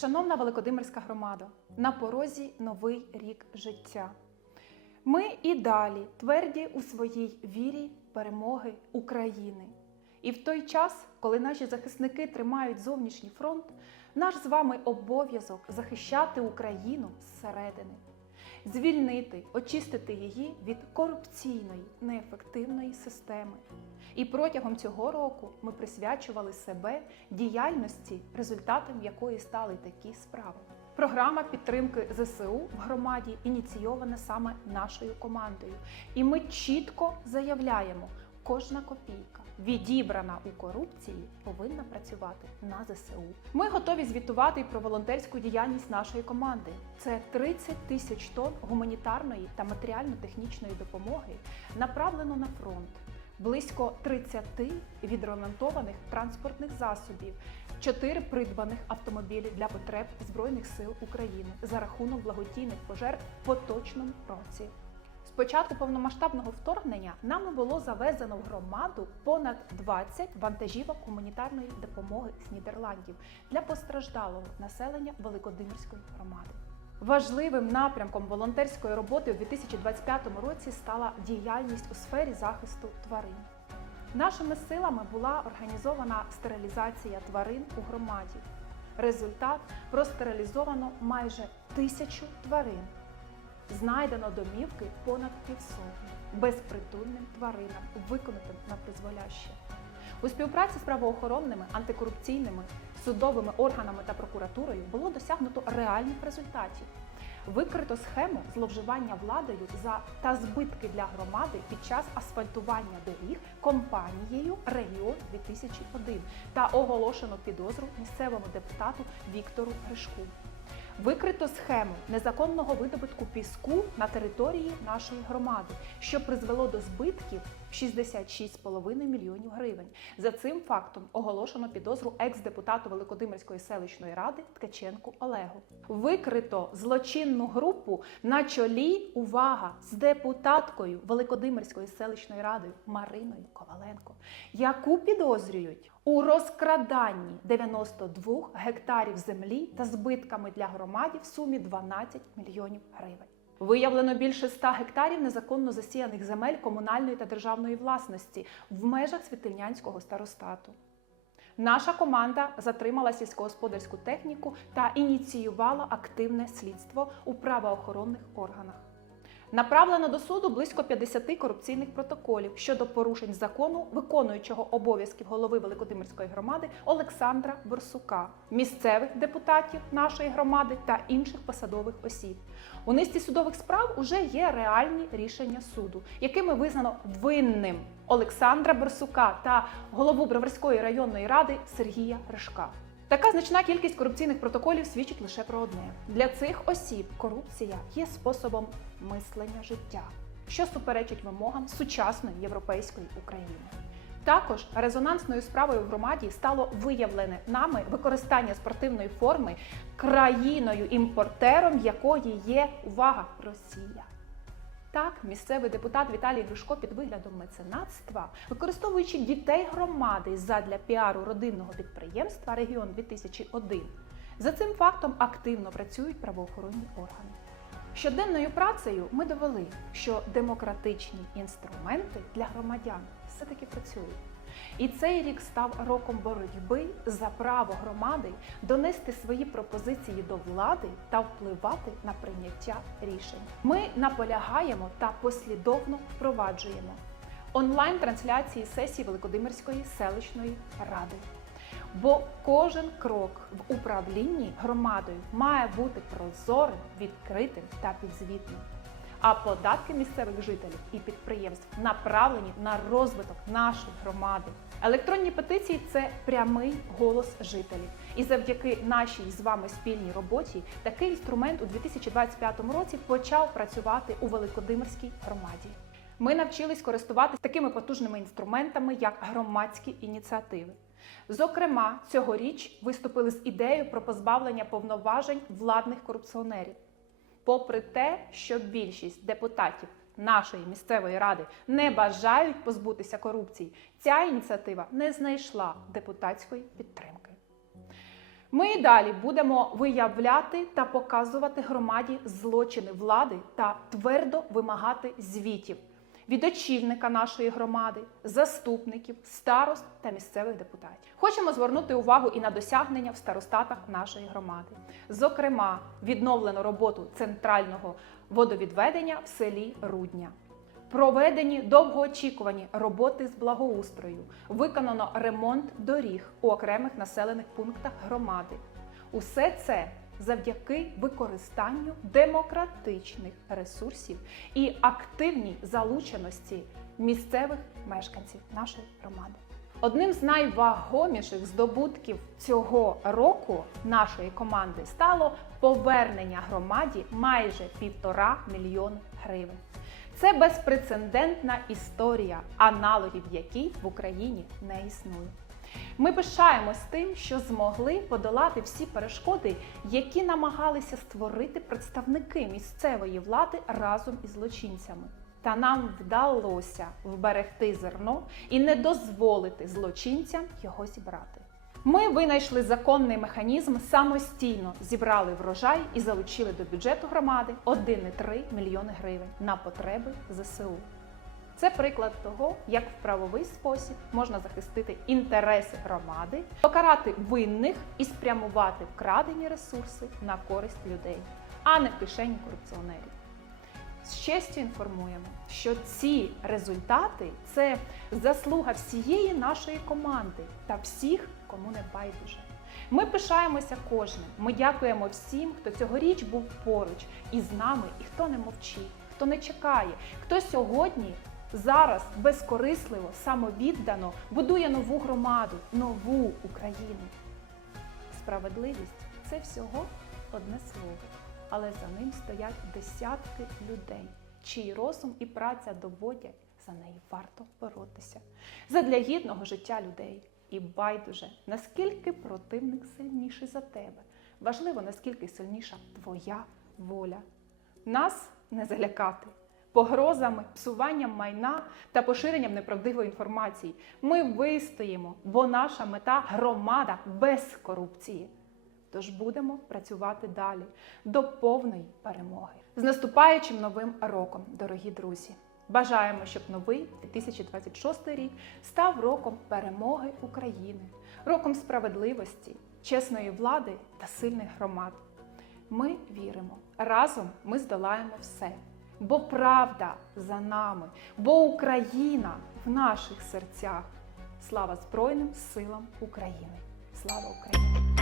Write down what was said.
Шановна Великодимирська громада, на порозі новий рік життя. Ми і далі тверді у своїй вірі перемоги України. І в той час, коли наші захисники тримають зовнішній фронт, наш з вами обов'язок захищати Україну зсередини, звільнити, очистити її від корупційної, неефективної системи. І протягом цього року ми присвячували себе діяльності, результатом якої стали такі справи. Програма підтримки ЗСУ в громаді ініційована саме нашою командою. І ми чітко заявляємо, кожна копійка, відібрана у корупції, повинна працювати на ЗСУ. Ми готові звітувати про волонтерську діяльність нашої команди. Це 30 тисяч тонн гуманітарної та матеріально-технічної допомоги направлено на фронт. Близько 30 відремонтованих транспортних засобів, 4 придбаних автомобілі для потреб Збройних сил України за рахунок благодійних пожертв в поточному році. Початку повномасштабного вторгнення нами було завезено в громаду понад 20 вантажівок гуманітарної допомоги з Нідерландів для постраждалого населення Великодимирської громади. Важливим напрямком волонтерської роботи у 2025 році стала діяльність у сфері захисту тварин. Нашими силами була організована стерилізація тварин у громаді. Результат простерилізовано майже тисячу тварин. Знайдено домівки понад півсотні безпритульним тваринам, виконатим на призволяще. У співпраці з правоохоронними, антикорупційними, судовими органами та прокуратурою було досягнуто реальних результатів. Викрито схему зловживання владою за та збитки для громади під час асфальтування доріг компанією Регіон 2001 та оголошено підозру місцевому депутату Віктору Гришку. Викрито схему незаконного видобутку піску на території нашої громади, що призвело до збитків 66,5 мільйонів гривень. За цим фактом оголошено підозру екс-депутату Великодимирської селищної ради Ткаченку Олегу. Викрито злочинну групу на чолі увага з депутаткою Великодимирської селищної ради Мариною Коваленко, яку підозрюють у розкраданні 92 гектарів землі та збитками для громаді в сумі 12 мільйонів гривень. Виявлено більше 100 гектарів незаконно засіяних земель комунальної та державної власності в межах Світильнянського старостату. Наша команда затримала сільськогосподарську техніку та ініціювала активне слідство у правоохоронних органах. Направлено до суду близько 50 корупційних протоколів щодо порушень закону виконуючого обов'язків голови Великодимирської громади Олександра Борсука, місцевих депутатів нашої громади та інших посадових осіб. У низці судових справ уже є реальні рішення суду, якими визнано винним Олександра Борсука та голову Броварської районної ради Сергія Ришка. Така значна кількість корупційних протоколів свідчить лише про одне: для цих осіб корупція є способом мислення життя, що суперечить вимогам сучасної європейської України. Також резонансною справою в громаді стало виявлене нами використання спортивної форми країною-імпортером якої є увага Росія. Так, місцевий депутат Віталій Гришко під виглядом меценатства, використовуючи дітей громади задля піару родинного підприємства Регіон 2001, за цим фактом активно працюють правоохоронні органи. Щоденною працею ми довели, що демократичні інструменти для громадян все-таки працюють. І цей рік став роком боротьби за право громади донести свої пропозиції до влади та впливати на прийняття рішень. Ми наполягаємо та послідовно впроваджуємо онлайн-трансляції сесії Великодимирської селищної ради. Бо кожен крок в управлінні громадою має бути прозорим, відкритим та підзвітним. А податки місцевих жителів і підприємств направлені на розвиток нашої громади. Електронні петиції це прямий голос жителів. І завдяки нашій з вами спільній роботі такий інструмент у 2025 році почав працювати у Великодимирській громаді. Ми навчились користуватися такими потужними інструментами, як громадські ініціативи. Зокрема, цьогоріч виступили з ідеєю про позбавлення повноважень владних корупціонерів. Попри те, що більшість депутатів нашої місцевої ради не бажають позбутися корупції, ця ініціатива не знайшла депутатської підтримки. Ми і далі будемо виявляти та показувати громаді злочини влади та твердо вимагати звітів від очільника нашої громади, заступників, старост та місцевих депутатів. Хочемо звернути увагу і на досягнення в старостатах нашої громади. Зокрема, відновлено роботу центрального водовідведення в селі Рудня. Проведені довгоочікувані роботи з благоустрою, виконано ремонт доріг у окремих населених пунктах громади. Усе це завдяки використанню демократичних ресурсів і активній залученості місцевих мешканців нашої громади. Одним з найвагоміших здобутків цього року нашої команди стало повернення громаді майже півтора мільйони гривень. Це безпрецедентна історія, аналогів якій в Україні не існує. Ми пишаємось тим, що змогли подолати всі перешкоди, які намагалися створити представники місцевої влади разом із злочинцями. Та нам вдалося вберегти зерно і не дозволити злочинцям його зібрати. Ми винайшли законний механізм самостійно зібрали врожай і залучили до бюджету громади 1,3 мільйони гривень на потреби ЗСУ. Це приклад того, як в правовий спосіб можна захистити інтереси громади, покарати винних і спрямувати вкрадені ресурси на користь людей, а не в кишені корупціонерів. З честю інформуємо, що ці результати це заслуга всієї нашої команди та всіх, кому не байдуже. Ми пишаємося кожним. Ми дякуємо всім, хто цьогоріч був поруч із нами і хто не мовчить, хто не чекає, хто сьогодні. Зараз безкорисливо, самовіддано будує нову громаду, нову Україну. Справедливість це всього одне слово, але за ним стоять десятки людей, чий розум і праця доводять за неї варто боротися. Задля гідного життя людей. І байдуже, наскільки противник сильніший за тебе. Важливо, наскільки сильніша твоя воля. Нас не залякати погрозами, псуванням майна та поширенням неправдивої інформації. Ми вистоїмо, бо наша мета громада без корупції. Тож будемо працювати далі до повної перемоги. З наступаючим новим роком, дорогі друзі! Бажаємо, щоб новий 2026 рік став роком перемоги України, роком справедливості, чесної влади та сильних громад. Ми віримо, разом ми здолаємо все бо правда за нами, бо Україна в наших серцях. Слава Збройним силам України! Слава Україні!